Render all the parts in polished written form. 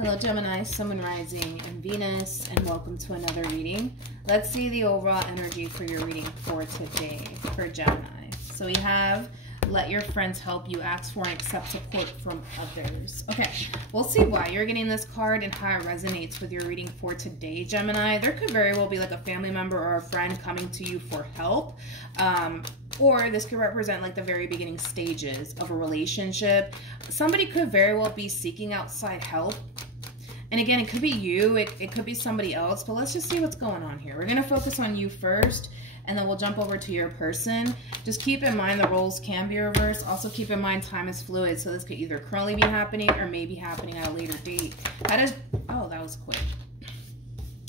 Hello Gemini, Sun, Moon, Rising, and Venus, and welcome to another reading. Let's see the overall energy for your reading for today for Gemini. So we have, let your friends help you, ask for and accept support from others. Okay, we'll see why you're getting this card and how it resonates with your reading for today, Gemini. There could very well be like a family member or a friend coming to you for help. Or this could represent like the very beginning stages of a relationship. Somebody could very well be seeking outside help. And again, it could be you, it could be somebody else, but let's just see what's going on here. We're going to focus on you first, and then we'll jump over to your person. Just keep in mind the roles can be reversed. Also keep in mind time is fluid, so this could either currently be happening or may be happening at a later date. Oh, that was quick.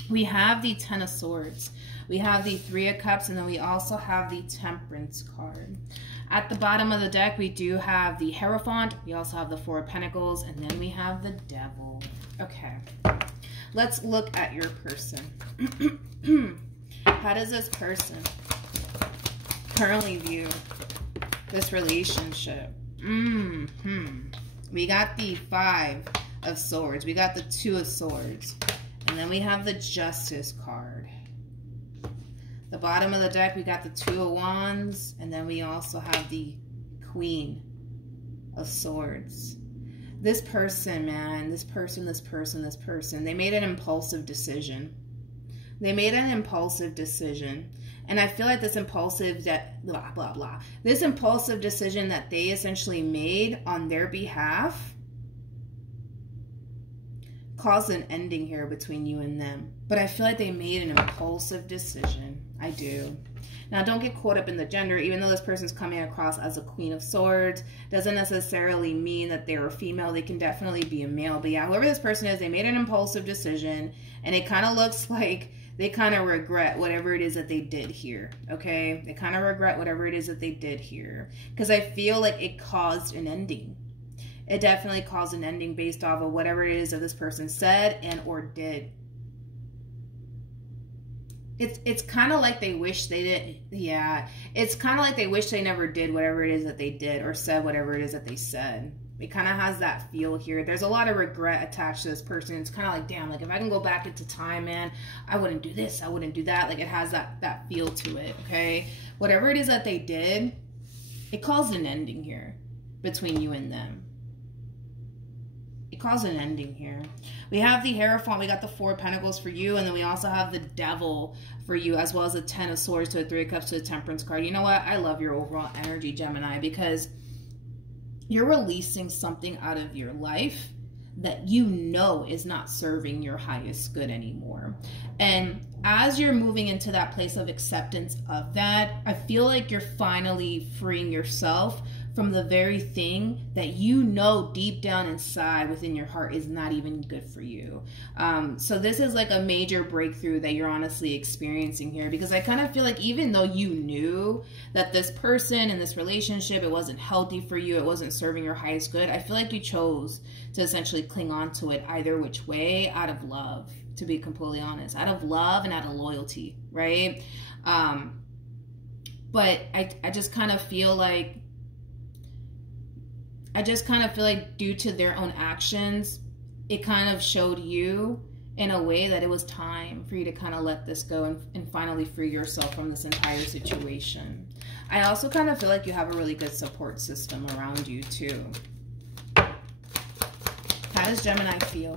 We have the Ten of Swords. We have the Three of Cups, and then we also have the Temperance card. At the bottom of the deck, we do have the Hierophant. We also have the Four of Pentacles, and then we have the Devil. Okay, let's look at your person. How does this person currently view this relationship? We got the Five of Swords. We got the Two of Swords. And then we have the Justice card. The bottom of the deck, we got the Two of Wands. And then we also have the Queen of Swords. This person, man, this person, they made an impulsive decision. They made an impulsive decision. And I feel like this impulsive, this impulsive decision that they essentially made on their behalf caused an ending here between you and them. But I feel like they made an impulsive decision. I do. Now, don't get caught up in the gender. Even though this person's coming across as a Queen of Swords, doesn't necessarily mean that they're a female. They can definitely be a male. But yeah, whoever this person is, they made an impulsive decision. And it kind of looks like they kind of regret whatever it is that they did here. Okay? They kind of regret whatever it is that they did here. Because I feel like it caused an ending. It definitely caused an ending based off of whatever it is that this person said and or did. It's kind of like they wish they didn't. Yeah, it's kind of like they wish they never did whatever it is that they did or said whatever it is that they said. It kind of has that feel here. There's a lot of regret attached to this person. It's kind of like, damn, like if I can go back into time, man, I wouldn't do this, I wouldn't do that. Like it has that feel to it, okay? Whatever it is that they did, it caused an ending here between you and them. It caused an ending here. We have the Hierophant. We got the Four of Pentacles for you. And then we also have the Devil for you, as well as the Ten of Swords to the Three of Cups to the Temperance card. You know what? I love your overall energy, Gemini, because you're releasing something out of your life that you know is not serving your highest good anymore. And as you're moving into that place of acceptance of that, I feel like you're finally freeing yourself from the very thing that you know deep down inside within your heart is not even good for you. So this is like a major breakthrough that you're honestly experiencing here, because I kind of feel like even though you knew that this person and this relationship, it wasn't healthy for you, it wasn't serving your highest good, I feel like you chose to essentially cling on to it either which way, out of love, to be completely honest, out of love and out of loyalty, right? But I just kind of feel like due to their own actions, it kind of showed you in a way that it was time for you to kind of let this go and finally free yourself from this entire situation. I also kind of feel like you have a really good support system around you too. How does Gemini feel?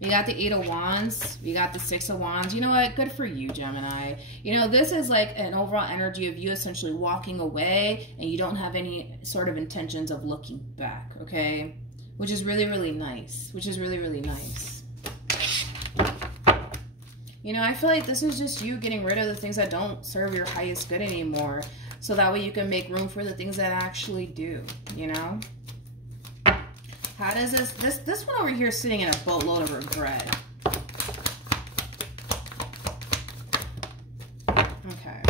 We got the Eight of Wands. We got the Six of Wands. You know what? Good for you, Gemini. You know, this is like an overall energy of you essentially walking away and you don't have any sort of intentions of looking back, okay? Which is really, really nice. Which is really, really nice. You know, I feel like this is just you getting rid of the things that don't serve your highest good anymore. So that way you can make room for the things that actually do, you know? How does this one over here is sitting in a boatload of regret. Okay.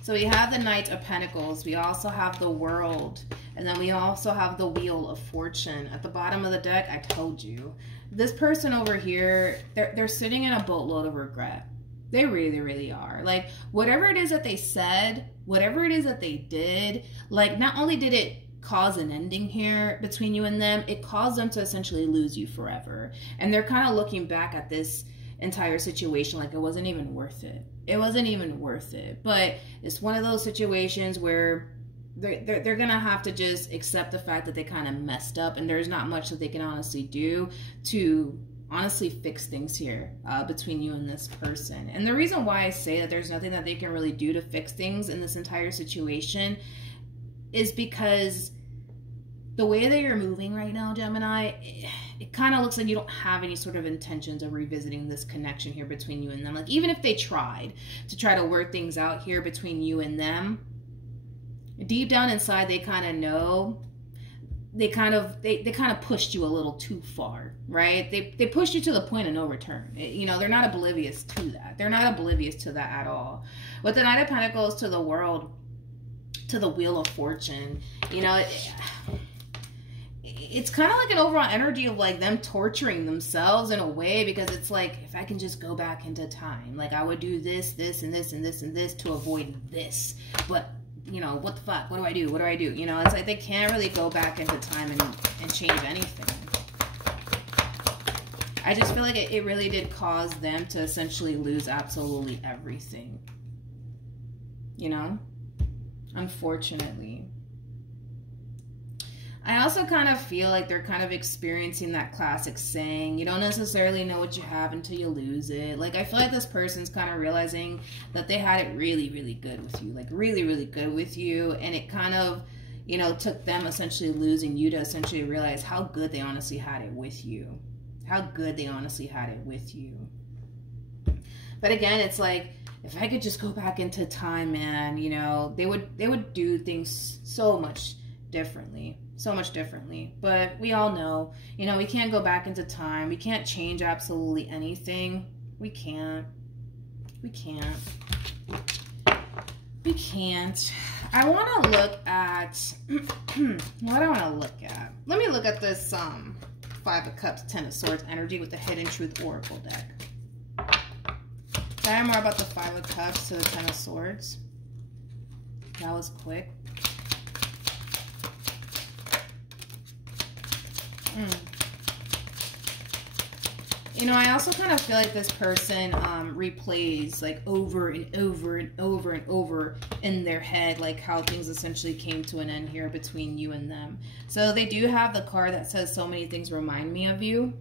So we have the Knight of Pentacles. We also have the World. And then we also have the Wheel of Fortune. At the bottom of the deck, I told you. This person over here, they're sitting in a boatload of regret. They really, really are. Like, whatever it is that they said, whatever it is that they did, like, not only did it cause an ending here between you and them. It caused them to essentially lose you forever. And they're kind of looking back at this entire situation like it wasn't even worth it. It wasn't even worth it. But it's one of those situations where they're gonna have to just accept the fact that they kind of messed up, and there's not much that they can honestly do to honestly fix things here between you and this person. And the reason why I say that there's nothing that they can really do to fix things in this entire situation is because the way that you're moving right now, Gemini, it kind of looks like you don't have any sort of intentions of revisiting this connection here between you and them. Like, even if they tried to work things out here between you and them, deep down inside, they kind of know, they kind of pushed you a little too far, right? They pushed you to the point of no return. You know, they're not oblivious to that. They're not oblivious to that at all. With the Knight of Pentacles to the World, to the Wheel of Fortune, you know, it's kind of like an overall energy of like them torturing themselves in a way, because it's like, if I can just go back into time, like I would do this, this, and this, and this, and this to avoid this. But, you know, what the fuck? What do I do? What do I do? You know, it's like they can't really go back into time and change anything. I just feel like it really did cause them to essentially lose absolutely everything. You know? Unfortunately. I also kind of feel like they're kind of experiencing that classic saying, you don't necessarily know what you have until you lose it. Like, I feel like this person's kind of realizing that they had it really, really good with you. Like, really, really good with you. And it kind of, you know, took them essentially losing you to essentially realize how good they honestly had it with you. How good they honestly had it with you. But again, it's like, if I could just go back into time, man, you know, they would do things so much differently. So much differently. But we all know, you know, we can't go back into time. We can't change absolutely anything. We can't. We can't. We can't. I want to look at what I want to look at. Let me look at this Five of Cups, Ten of Swords energy with the Hidden Truth Oracle deck. Tell me more about the Five of Cups to the Ten of Swords. That was quick. You know, I also kind of feel like this person replays like over and over and over and over in their head, like how things essentially came to an end here between you and them. So they do have the card that says so many things remind me of you.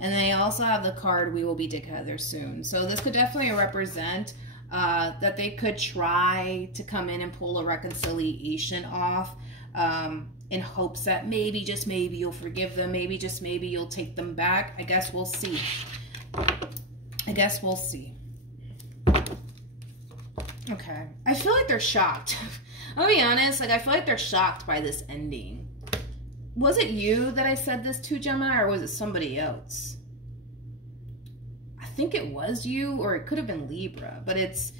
And they also have the card we will be together soon. So this could definitely represent that they could try to come in and pull a reconciliation off. In hopes that maybe, just maybe, you'll forgive them. Maybe, just maybe, you'll take them back. I guess we'll see. I guess we'll see. Okay. I feel like they're shocked. I'll be honest. Like, I feel like they're shocked by this ending. Was it you that I said this to, Gemini, or was it somebody else? I think it was you, or it could have been Libra, but it's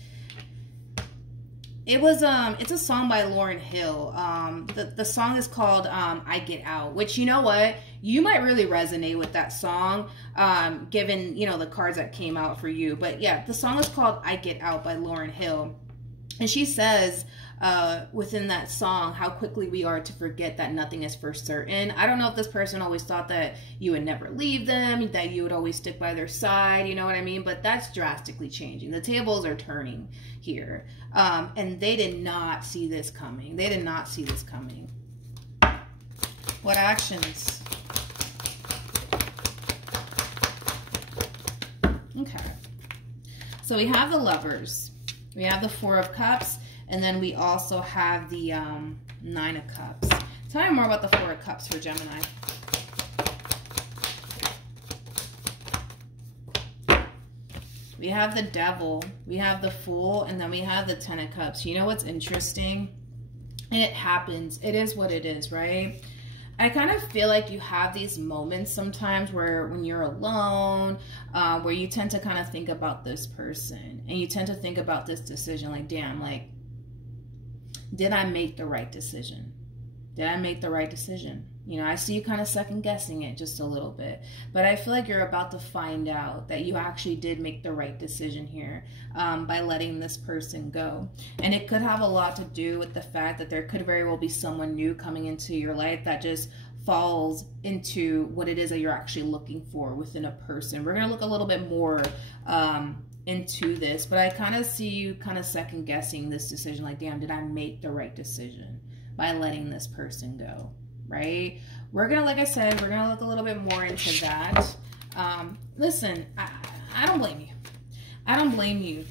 a song by Lauryn Hill. The song is called I Get Out, which, you know what, you might really resonate with that song, given, you know, the cards that came out for you. But yeah, the song is called I Get Out by Lauryn Hill. And she says within that song how quickly we are to forget that nothing is for certain. I don't know if this person always thought that you would never leave them, that you would always stick by their side, you know what I mean? But that's drastically changing. The tables are turning here. And they did not see this coming. They did not see this coming. What actions? Okay. So we have the Lovers. We have the Four of Cups, and then we also have the Nine of Cups. Tell me more about the Four of Cups for Gemini. We have the Devil, we have the Fool, and then we have the Ten of Cups. You know what's interesting? And it happens. It is what it is, right? I kind of feel like you have these moments sometimes where when you're alone, where you tend to kind of think about this person, and you tend to think about this decision, like, damn, like, did I make the right decision? Did I make the right decision? You know, I see you kind of second guessing it just a little bit, but I feel like you're about to find out that you actually did make the right decision here by letting this person go. And it could have a lot to do with the fact that there could very well be someone new coming into your life that just falls into what it is that you're actually looking for within a person. We're going to look a little bit more into this, but I kind of see you kind of second guessing this decision, like, damn, did I make the right decision by letting this person go? Right? We're gonna, like I said, we're gonna look a little bit more into that. Listen, I don't blame you. I don't blame you.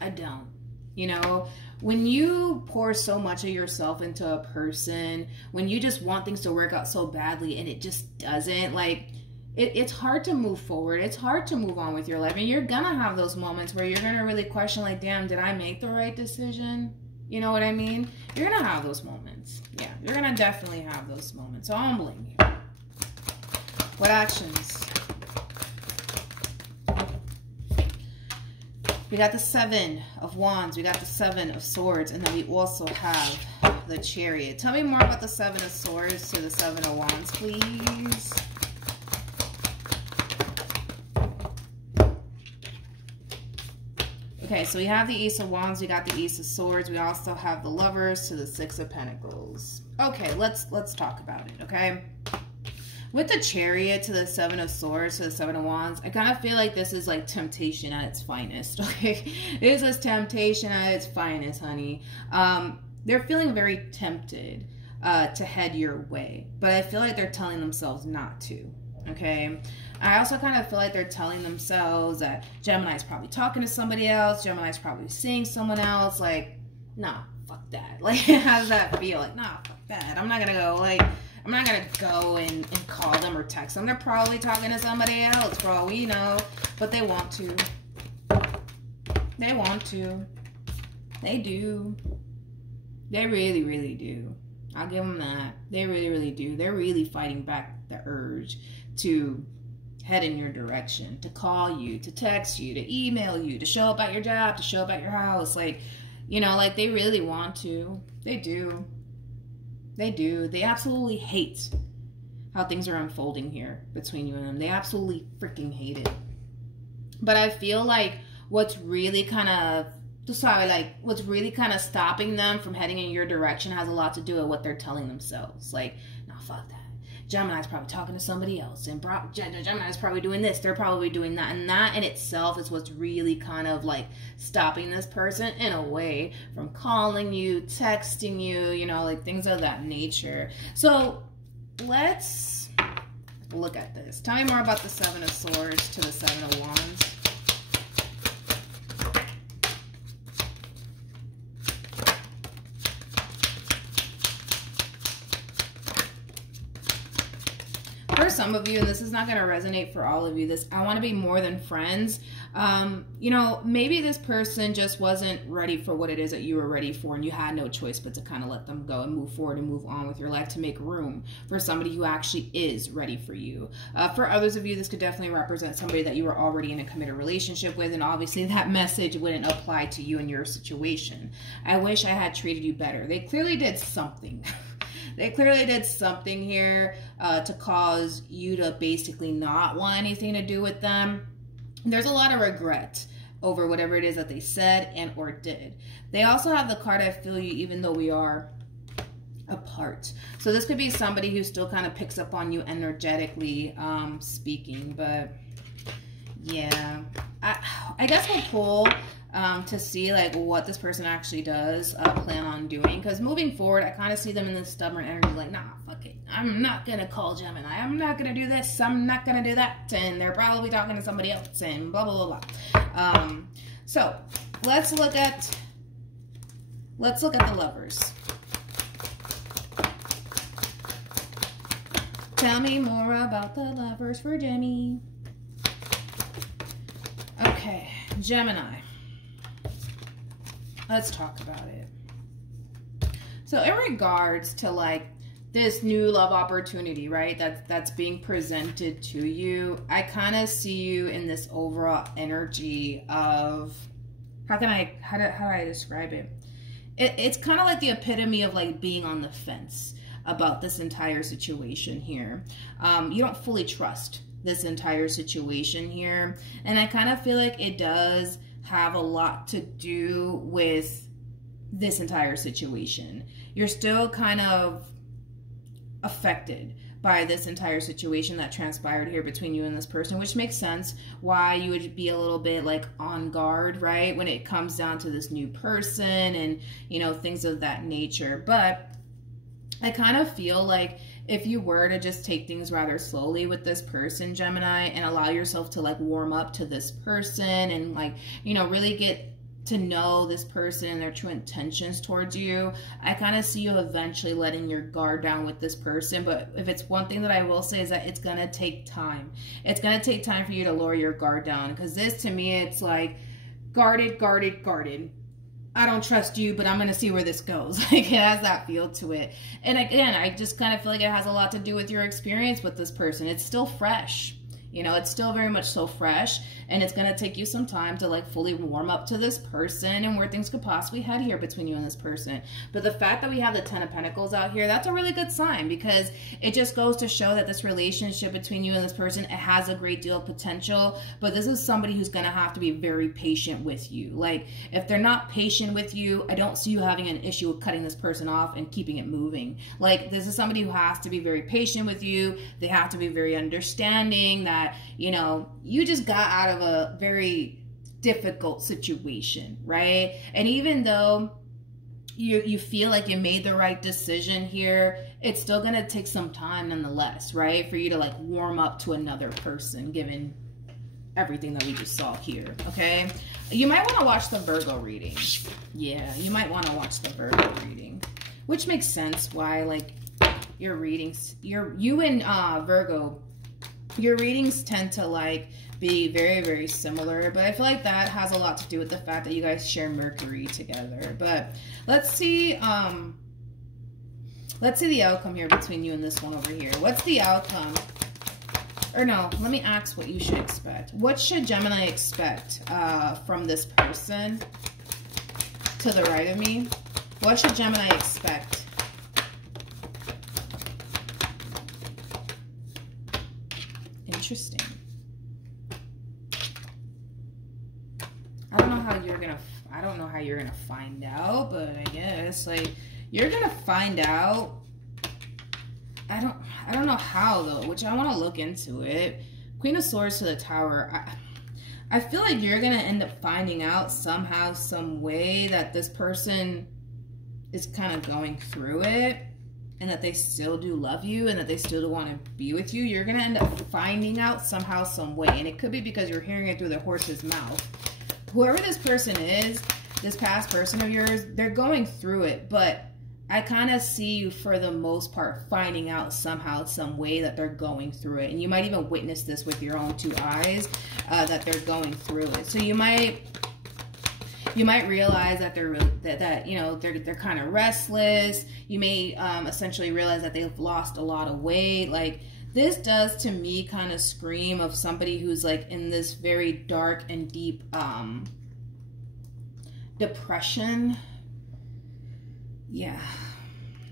I don't. You know, when you pour so much of yourself into a person, when you just want things to work out so badly and it just doesn't, like, it's hard to move forward. It's hard to move on with your life. And you're gonna have those moments where you're gonna really question, like, damn, did I make the right decision? You know what I mean? You're going to have those moments. Yeah, you're going to definitely have those moments. So I don't blame you. What actions? We got the 7 of Wands. We got the 7 of Swords. And then we also have the Chariot. Tell me more about the 7 of Swords to the 7 of Wands, please. Okay, so we have the Ace of Wands, we got the Ace of Swords, we also have the Lovers to the 6 of Pentacles. Okay, let's talk about it, okay? With the Chariot to the 7 of Swords to the 7 of Wands, I kind of feel like this is like temptation at its finest, okay? This is temptation at its finest, honey. They're feeling very tempted to head your way, but I feel like they're telling themselves not to, okay? I also kind of feel like they're telling themselves that Gemini's probably talking to somebody else. Gemini's probably seeing someone else. Like, nah, fuck that. Like, how does that feel? Like, nah, fuck that. I'm not going to go, like, I'm not going to go and call them or text them. They're probably talking to somebody else for all we know. But they want to. They want to. They do. They really, really do. I'll give them that. They really, really do. They're really fighting back the urge to head in your direction, to call you, to text you, to email you, to show up at your job, to show up at your house. Like, you know, like they really want to. They do. They do. They absolutely hate how things are unfolding here between you and them. They absolutely freaking hate it. But I feel like what's really kind of, what's really kind of stopping them from heading in your direction has a lot to do with what they're telling themselves. Like, no, fuck that. Gemini's probably talking to somebody else, and Gemini's probably doing this, they're probably doing that, and that in itself is what's really kind of like stopping this person in a way from calling you, texting you, you know, like things of that nature. So let's look at this. Tell me more about the 7 of Swords to the 7 of Wands. For some of you, and this is not going to resonate for all of you, this, I want to be more than friends. You know, maybe this person just wasn't ready for what it is that you were ready for, and you had no choice but to kind of let them go and move forward and move on with your life to make room for somebody who actually is ready for you. For others of you, this could definitely represent somebody that you were already in a committed relationship with, and obviously that message wouldn't apply to you and your situation. I wish I had treated you better. They clearly did something. They clearly did something here to cause you to basically not want anything to do with them. There's a lot of regret over whatever it is that they said and or did. They also have the card, I feel you, even though we are apart. So this could be somebody who still kind of picks up on you energetically speaking. But yeah, I guess we'll pull to see like what this person actually does plan on doing, because moving forward I kind of see them in this stubborn energy, like, nah, fuck it, I'm not gonna call Gemini, I'm not gonna do this, I'm not gonna do that, and they're probably talking to somebody else, and blah blah blah blah. So let's look at the Lovers. Tell me more about the Lovers for Jimmy. Okay, Gemini. Let's talk about it. So in regards to like this new love opportunity, right, that's being presented to you, I kind of see you in this overall energy of, how do I describe it? It's kind of like the epitome of like being on the fence. about this entire situation here. You don't fully trust this entire situation here. And I kind of feel like it does have a lot to do with this entire situation. You're still kind of affected by this entire situation that transpired here between you and this person, which makes sense why you would be a little bit like on guard, right, when it comes down to this new person and, you know, things of that nature. But I kind of feel like if you were to just take things rather slowly with this person, Gemini, and allow yourself to like warm up to this person and like, you know, really get to know this person and their true intentions towards you, I kind of see you eventually letting your guard down with this person. But if it's one thing that I will say is that it's going to take time. It's going to take time for you to lower your guard down, because this, to me, it's like guarded, guarded, guarded. I don't trust you, but I'm going to see where this goes. Like, it has that feel to it. And again, I just kind of feel like it has a lot to do with your experience with this person. It's still fresh. You know, it's still very much so fresh, and it's going to take you some time to like fully warm up to this person and where things could possibly head here between you and this person. But the fact that we have the 10 of Pentacles out here, that's a really good sign, because it just goes to show that this relationship between you and this person, it has a great deal of potential. But this is somebody who's going to have to be very patient with you. Like, if they're not patient with you, I don't see you having an issue with cutting this person off and keeping it moving. Like, this is somebody who has to be very patient with you. They have to be very understanding that, you know, you just got out of a very difficult situation, right? And even though you feel like you made the right decision here, it's still going to take some time nonetheless, right? For you to like warm up to another person, given everything that we just saw here, okay? You might want to watch the Virgo reading. Yeah, you might want to watch the Virgo reading, which makes sense why, like, your readings, you and Virgo, your readings tend to like be very, very similar, but I feel like that has a lot to do with the fact that you guys share Mercury together. But let's see the outcome here between you and this one over here. What's the outcome? Or no, let me ask what you should expect. What should Gemini expect from this person to the right of me? What should Gemini expect? Interesting. I don't know how you're gonna find out, but I guess like you're gonna find out. I don't know how though, which I want to look into it. Queen of Swords to the Tower. I feel like you're gonna end up finding out somehow, some way, that this person is kind of going through it, and that they still do love you, and that they still do want to be with you. You're going to end up finding out somehow, some way. And it could be because you're hearing it through the horse's mouth. Whoever this person is, this past person of yours, they're going through it. But I kind of see you, for the most part, finding out somehow, some way that they're going through it. And you might even witness this with your own two eyes, that they're going through it. So you might realize that they're you know, they're kind of restless. You may essentially realize that they've lost a lot of weight. Like, this does to me kind of scream of somebody who's like in this very dark and deep depression. Yeah,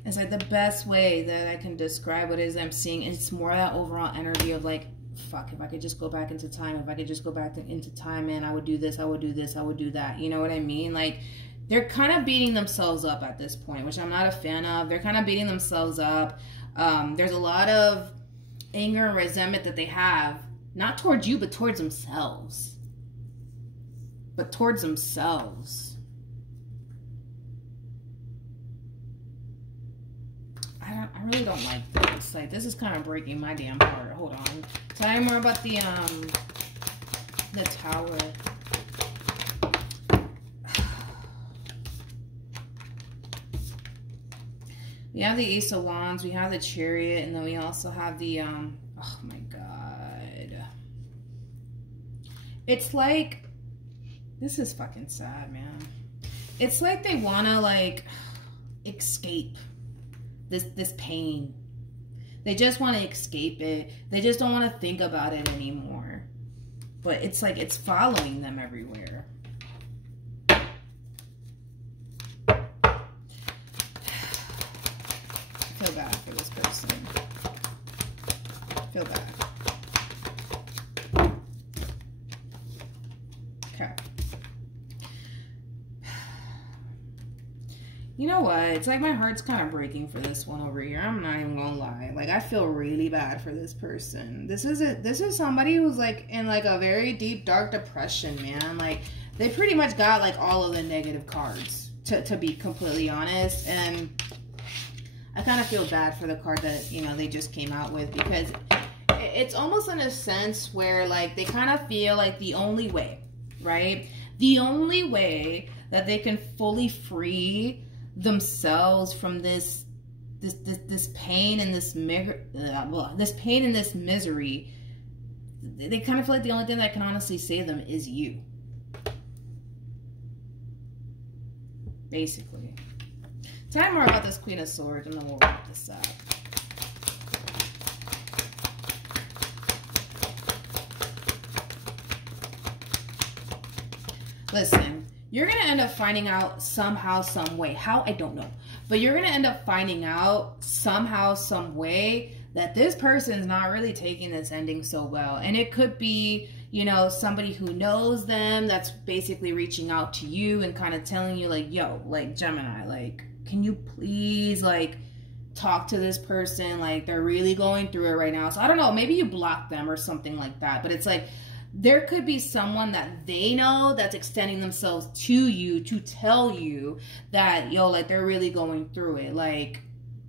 it's like the best way that I can describe what it is I'm seeing. It's more that overall energy of like, fuck, if I could just go back into time, if I could just go back into time, man, I would do this, I would do this, I would do that. You know what I mean? Like, they're kind of beating themselves up at this point, which I'm not a fan of. They're kind of beating themselves up. There's a lot of anger and resentment that they have, not towards you, but towards themselves. I really don't like this. Like, this is kind of breaking my damn heart. Hold on. Tell me more about the Tower. We have the Ace of Wands, we have the Chariot, and then we also have the, oh my God. It's like, this is fucking sad, man. It's like they want to, like, escape this pain. They just want to escape it. They just don't want to think about it anymore. But it's like it's following them everywhere. I feel feel bad for this person. Feel bad. Okay. You know what? It's like my heart's kind of breaking for this one over here. I'm not even gonna lie. Like, I feel really bad for this person. This is somebody who's like in like a very deep, dark depression, man. Like, they pretty much got like all of the negative cards, to be completely honest. And I kind of feel bad for the card that, you know, they just came out with, because it's almost in a sense where like they kind of feel like the only way, right? The only way that they can fully free themselves from this pain and this pain and this misery, they kind of feel like the only thing that can honestly save them is you. Basically. Tell me more about this Queen of Swords and then we'll wrap this up. Listen, you're going to end up finding out somehow, some way. How? I don't know. But you're going to end up finding out somehow, some way that this person is not really taking this ending so well. And it could be, you know, somebody who knows them that's basically reaching out to you and kind of telling you like, yo, like Gemini, like, can you please like talk to this person? Like, they're really going through it right now. So I don't know, maybe you block them or something like that. But it's like, there could be someone that they know that's extending themselves to you to tell you that, yo, like, they're really going through it. Like,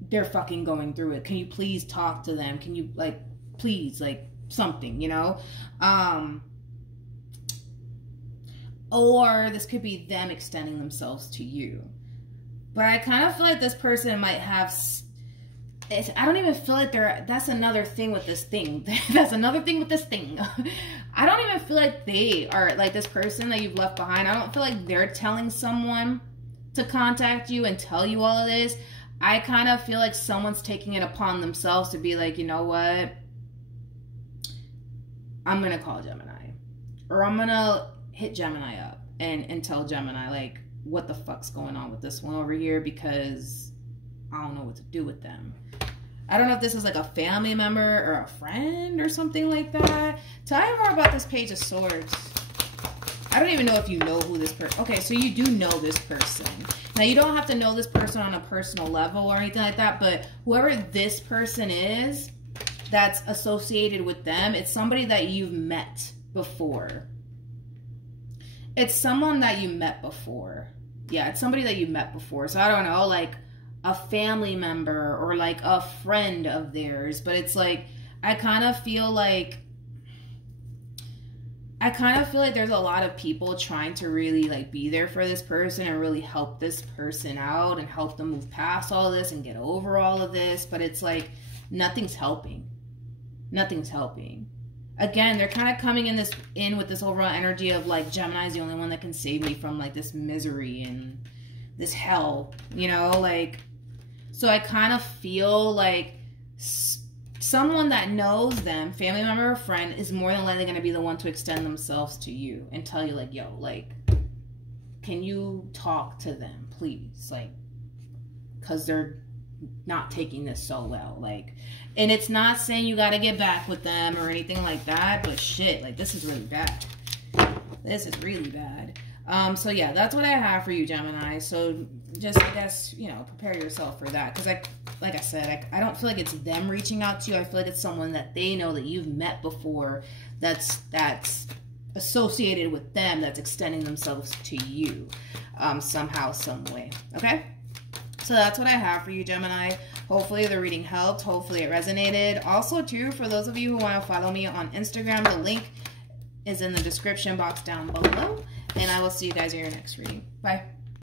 they're fucking going through it. Can you please talk to them? Can you, like, please, like, something, you know? Or this could be them extending themselves to you. But I kind of feel like this person might have... I don't even feel like they're... That's another thing with this thing. That's another thing with this thing. I don't even feel like they are... Like, this person that you've left behind, I don't feel like they're telling someone to contact you and tell you all of this. I kind of feel like someone's taking it upon themselves to be like, you know what? I'm going to call Gemini. Or I'm going to hit Gemini up and tell Gemini, like, what the fuck's going on with this one over here, because I don't know what to do with them. I don't know if this is like a family member or a friend or something like that. Tell me more about this Page of Swords. I don't even know if you know who this person... Okay, so you do know this person. Now, you don't have to know this person on a personal level or anything like that, but whoever this person is that's associated with them, it's somebody that you've met before. It's someone that you met before. Yeah, it's somebody that you met before. So I don't know, like a family member or like a friend of theirs. But it's like, I kind of feel like there's a lot of people trying to really like be there for this person and really help this person out and help them move past all this and get over all of this. But it's like, nothing's helping. Nothing's helping. Again, they're kind of coming in with this overall energy of like, Gemini is the only one that can save me from like this misery and this hell, you know, like, so I kind of feel like someone that knows them, family member or friend, is more than likely going to be the one to extend themselves to you and tell you like, yo, like, can you talk to them, please? Like, because they're not taking this so well, like, and it's not saying you got to get back with them or anything like that, but shit, like, this is really bad. This is really bad. So yeah, that's what I have for you, Gemini. So just, I guess, you know, prepare yourself for that. Because like I said, I don't feel like it's them reaching out to you. I feel like it's someone that they know that you've met before that's associated with them, that's extending themselves to you somehow, some way. Okay? So that's what I have for you, Gemini. Hopefully the reading helped. Hopefully it resonated. Also, too, for those of you who want to follow me on Instagram, the link is in the description box down below. And I will see you guys in your next reading. Bye.